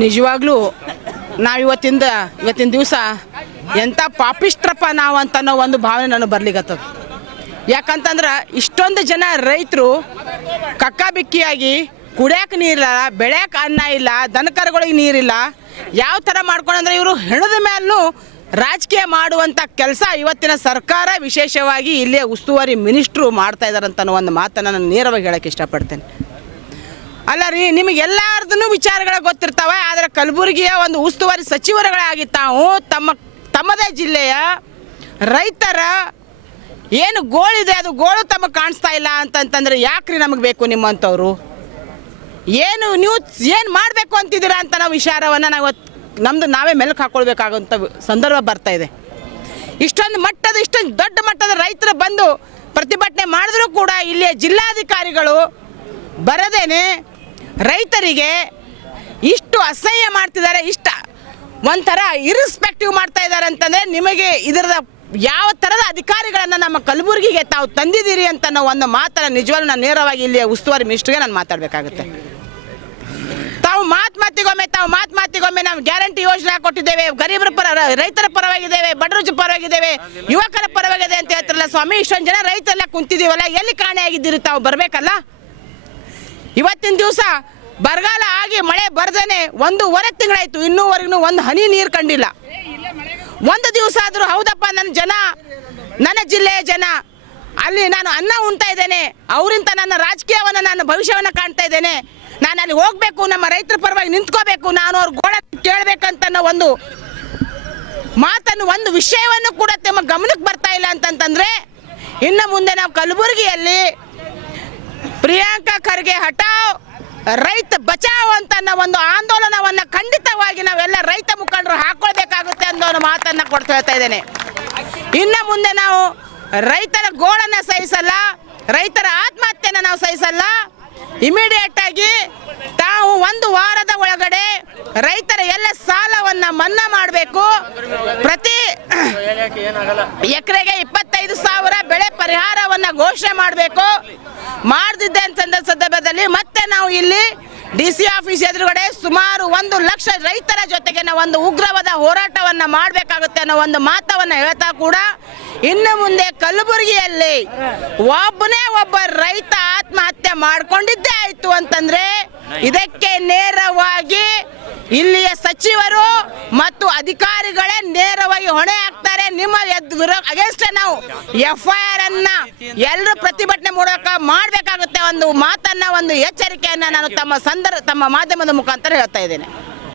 ನಿಜವಾಗ್ಲೂ ನಾವು ಇವತ್ತಿನ ದಿವಸ ಎಂಥ ಪಾಪಿಷ್ಟ್ರಪ್ಪ ನಾವು ಅಂತ ಅನ್ನೋ ಒಂದು ಭಾವನೆ ನನಗೆ ಬರ್ಲಿಕ್ಕತ್ತದ. ಯಾಕಂತಂದ್ರೆ ಇಷ್ಟೊಂದು ಜನ ರೈತರು ಕಕ್ಕಾಬಿಕ್ಕಿಯಾಗಿ ಕುಡಿಯೋಕೆ ನೀರಿಲ್ಲ, ಬೆಳೆಯೋಕೆ ಅನ್ನ ಇಲ್ಲ, ದನಕರುಗಳಿಗೆ ನೀರಿಲ್ಲ, ಯಾವ ಥರ ಮಾಡ್ಕೊಂಡ್ರೆ ಇವರು ಹೆಣದ ಮೇಲೂ ರಾಜಕೀಯ ಮಾಡುವಂಥ ಕೆಲಸ ಇವತ್ತಿನ ಸರ್ಕಾರ, ವಿಶೇಷವಾಗಿ ಇಲ್ಲಿಯ ಉಸ್ತುವಾರಿ ಮಿನಿಸ್ಟ್ರು ಮಾಡ್ತಾ ಇದ್ದಾರೆ ಅಂತ ಅನ್ನೋ ಒಂದು ಮಾತನ್ನು ನಾನು ನೇರವಾಗಿ ಹೇಳೋಕ್ಕೆ ಇಷ್ಟಪಡ್ತೇನೆ. ಅಲ್ಲ ರೀ, ನಿಮಗೆಲ್ಲರದೂ ವಿಚಾರಗಳು ಗೊತ್ತಿರ್ತಾವೆ, ಆದರೆ ಕಲಬುರಗಿಯ ಒಂದು ಉಸ್ತುವಾರಿ ಸಚಿವರುಗಳಾಗಿ ತಾವು ತಮ್ಮದೇ ಜಿಲ್ಲೆಯ ರೈತರ ಏನು ಗೋಳಿದೆ ಅದು ಗೋಳು ತಮಗೆ ಕಾಣಿಸ್ತಾ ಇಲ್ಲ ಅಂತಂತಂದರೆ ಯಾಕ್ರಿ ನಮಗೆ ಬೇಕು ನಿಮ್ಮಂಥವ್ರು? ನೀವು ಏನು ಮಾಡಬೇಕು ಅಂತಿದ್ದೀರಾ ಅಂತ ನಾವು ವಿಚಾರವನ್ನು ನಾವು ನಾವೇ ಮೆಲುಕು ಹಾಕ್ಕೊಳ್ಬೇಕಾಗುವಂಥ ಸಂದರ್ಭ ಬರ್ತಾ ಇದೆ. ಇಷ್ಟೊಂದು ದೊಡ್ಡ ಮಟ್ಟದ ರೈತರು ಬಂದು ಪ್ರತಿಭಟನೆ ಮಾಡಿದ್ರೂ ಕೂಡ ಇಲ್ಲಿಯ ಜಿಲ್ಲಾಧಿಕಾರಿಗಳು ಬರದೇನೆ ರೈತರಿಗೆ ಇಷ್ಟು ಅಸಹ್ಯ ಮಾಡ್ತಿದ್ದಾರೆ, ಒಂಥರ ಇರ್ರೆಸ್ಪೆಕ್ಟಿವ್ ಮಾಡ್ತಾ ಇದ್ದಾರೆ ಅಂತಂದರೆ ನಿಮಗೆ ಇದರದ ಯಾವ ಥರದ ಅಧಿಕಾರಿಗಳನ್ನು ನಮ್ಮ ಕಲಬುರಗಿಗೆ ತಾವು ತಂದಿದ್ದೀರಿ ಅಂತ ಅನ್ನೋ ಒಂದು ಮಾತನ್ನು ನಿಜವಾಗ್ಲೂ ನಾನು ನೇರವಾಗಿ ಇಲ್ಲಿಯ ಉಸ್ತುವಾರಿ ಮಿನಿಸ್ಟ್ರಿಗೆ ನಾನು ಮಾತಾಡಬೇಕಾಗುತ್ತೆ. ತಾವು ಮಾತಿಗೊಮ್ಮೆ ನಾವು ಗ್ಯಾರಂಟಿ ಯೋಜನೆ ಕೊಟ್ಟಿದ್ದೇವೆ, ರೈತರ ಪರವಾಗಿದ್ದೇವೆ, ಬಡವರ ಪರವಾಗಿದ್ದೇವೆ, ಯುವಕರ ಪರವಾಗಿದೆ ಅಂತ ಹೇಳ್ತಾರಲ್ಲ ಸ್ವಾಮಿ. ಇಷ್ಟೊಂದು ಜನ ರೈತರೆಲ್ಲ ಕುಂತಿದ್ದೀವಲ್ಲ, ಎಲ್ಲಿ ಕಾಣೆಯಾಗಿದ್ದೀರಿ? ತಾವು ಬರಬೇಕಲ್ಲ. ಇವತ್ತಿನ ದಿವಸ ಬರಗಾಲ ಆಗಿ ಮಳೆ ಬರ್ದೇನೆ 1.5 ತಿಂಗಳಾಯಿತು, ಇನ್ನೂವರೆಗೂ ಒಂದು ಹನಿ ನೀರು ಕಂಡಿಲ್ಲ. ಒಂದು ದಿವಸ ಆದರೂ ಹೌದಪ್ಪ ನನ್ನ ಜಿಲ್ಲೆಯ ಜನ ಅಲ್ಲಿ ನಾನು ಅನ್ನ ಉಣ್ತಾ ಇದ್ದೇನೆ, ಅವರಿಂದ ನನ್ನ ರಾಜಕೀಯವನ್ನು ನಾನು ಭವಿಷ್ಯವನ್ನು ಕಾಣ್ತಾ ಇದ್ದೇನೆ, ನಾನು ಅಲ್ಲಿ ಹೋಗಬೇಕು, ನಮ್ಮ ರೈತರ ಪರವಾಗಿ ನಿಂತ್ಕೋಬೇಕು, ನಾನು ಅವ್ರ ಗೋಳ ಕೇಳಬೇಕಂತ ಒಂದು ಮಾತನ್ನು, ಒಂದು ವಿಷಯವನ್ನು ಕೂಡ ತಮ್ಮ ಗಮನಕ್ಕೆ ಬರ್ತಾ ಇಲ್ಲ ಅಂತಂತಂದರೆ ಇನ್ನು ಮುಂದೆ ನಾವು ಕಲಬುರಗಿಯಲ್ಲಿ ಪ್ರಿಯಾಂಕಾ ಖರ್ಗೆ ಹಟಾವ್ ರೈತ ಬಚಾವ್ ಅಂತ ಒಂದು ಆಂದೋಲನವನ್ನು ಖಂಡಿತವಾಗಿ ನಾವೆಲ್ಲ ರೈತ ಮುಖಂಡರು ಹಾಕೊಳ್ಬೇಕಾಗುತ್ತೆ ಅನ್ನೋ ಒಂದು ಮಾತನ್ನು ಕೊಡ್ತಾ ಹೇಳ್ತಾ ಇದ್ದೇನೆ. ಇನ್ನು ಮುಂದೆ ನಾವು ರೈತರ ಗೋಳನ್ನು ಸಹಿಸಲ್ಲ, ರೈತರ ಆತ್ಮಹತ್ಯೆಯನ್ನು ನಾವು ಸಹಿಸಲ್ಲ. ಇಮಿಡಿಯೇಟ್ ಆಗಿ ತಾವು 1 ವಾರದ ಒಳಗಡೆ ರೈತರ ಎಲ್ಲ ಸಾಲವನ್ನು ಮನ್ನಾ ಮಾಡಬೇಕು. ಪ್ರತಿ ಎಕರೆಗೆ 25,000 ಬೆಳೆ ಪರಿಹಾರವನ್ನು ಘೋಷಣೆ ಮಾಡಬೇಕು. ಮಾಡದಿದ್ದೆ ಅಂತ ಸಂದರ್ಭದಲ್ಲಿ ಮತ್ತೆ ನಾವು ಇಲ್ಲಿ DC ಆಫೀಸ್ ಎದುರುಗಡೆ ಸುಮಾರು 1 ಲಕ್ಷ ರೈತರ ಜೊತೆಗೆ ನಾವು ಒಂದು ಉಗ್ರವಾದ ಹೋರಾಟವನ್ನು ಮಾಡಬೇಕಾಗುತ್ತೆ ಅನ್ನೋ ಒಂದು ಮಾತವನ್ನು ಹೇಳ್ತಾ ಕೂಡ ಇನ್ನು ಮುಂದೆ ಕಲಬುರಗಿಯಲ್ಲಿ ಒಬ್ಬ ರೈತ ಆತ್ಮಹತ್ಯೆ ಮಾಡಿಕೊಂಡಿದ್ದೇ ಆಯಿತು ಅಂತಂದರೆ ಇದಕ್ಕೆ ನೇರವಾಗಿ ಇಲ್ಲಿಯ ಸಚಿವರು ಮತ್ತು ಅಧಿಕಾರಿಗಳೇ ನೇರವಾಗಿ ಹೊಣೆ ಹಾಕ್ತಾರೆ. ನಿಮ್ಮ ಅಗೇನ್ಸ್ಟ್ ನಾವು FIR ಅನ್ನ ಎಲ್ಲರೂ ಪ್ರತಿಭಟನೆ ಮಾಡಬೇಕಾಗುತ್ತೆ. ಒಂದು ಮಾತನ್ನ, ಒಂದು ಎಚ್ಚರಿಕೆಯನ್ನು ನಾನು ತಮ್ಮ ಮಾಧ್ಯಮದ ಮುಖಾಂತರ ಹೇಳ್ತಾ ಇದ್ದೇನೆ.